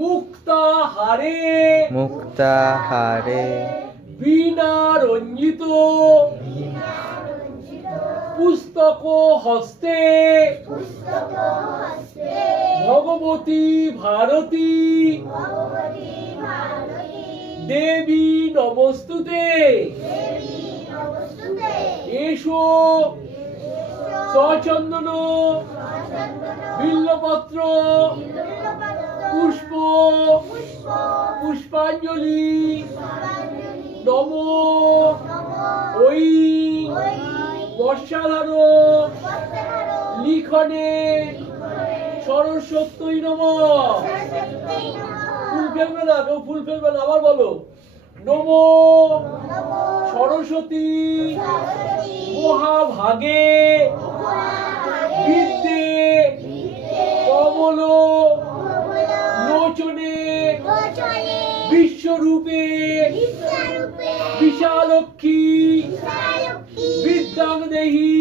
মুক্তাহারে মুক্তাহারে বীণা রঞ্জিত পুস্তক হস্তে ভগবতী ভারতী দেবী নমস্তুতে। এসো সচন্দন বিল্লপত্র পুষ্প পুষ্পাঞ্জলি নমো ওই বর্ষাধার লিখনে সরস্বতী নমঃ। ফুল ফেলবে না, কেউ ফুল ফেলবে না, আবার বলো নমো সরস্বতী মহাভাগে বিদ্যে কমল লোচনে বিশ্বরূপে বিশালক্ষী বিদ্যাং দেহি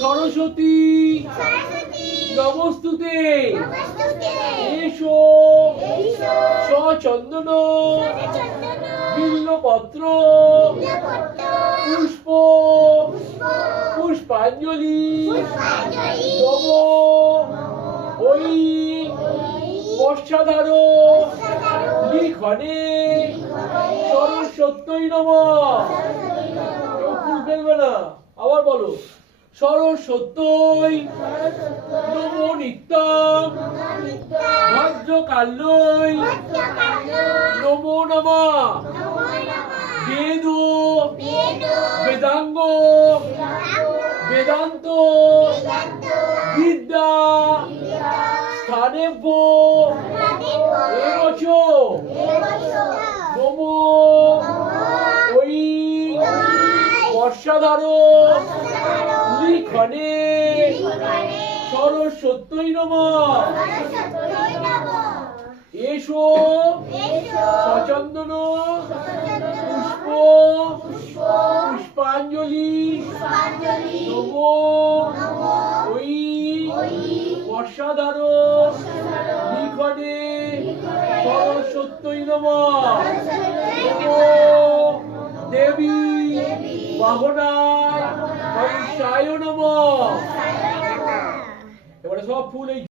সরস্বতী নমস্তুতে। এসো সচন্দন বিল্লপত্র পুষ্প পুষ্পাঞ্জলি নমো ওই বর্ষাধার লিখনে সরস্বতী নমঃ। কেউ ফুল ফেলবে না, আবার বলো সরস্বতী নমো নিত্যং ভদ্রকাল্যৈ নমো নমঃ। বেদ বেদাঙ্গ বেদান্ত বিদ্যা স্থানেভ্য এবচ নমো ওই বর্ষাধার লিখনে সরস্বতী নমঃ। এসো সচন্দন পুষ্প পুষ্পাঞ্জলি নমো ওই বর্ষাধার লিখনে সরস্বতী নমঃ। নমো দেবী বাহনায় হংসায় নমঃ। এবারে সব ফুল এই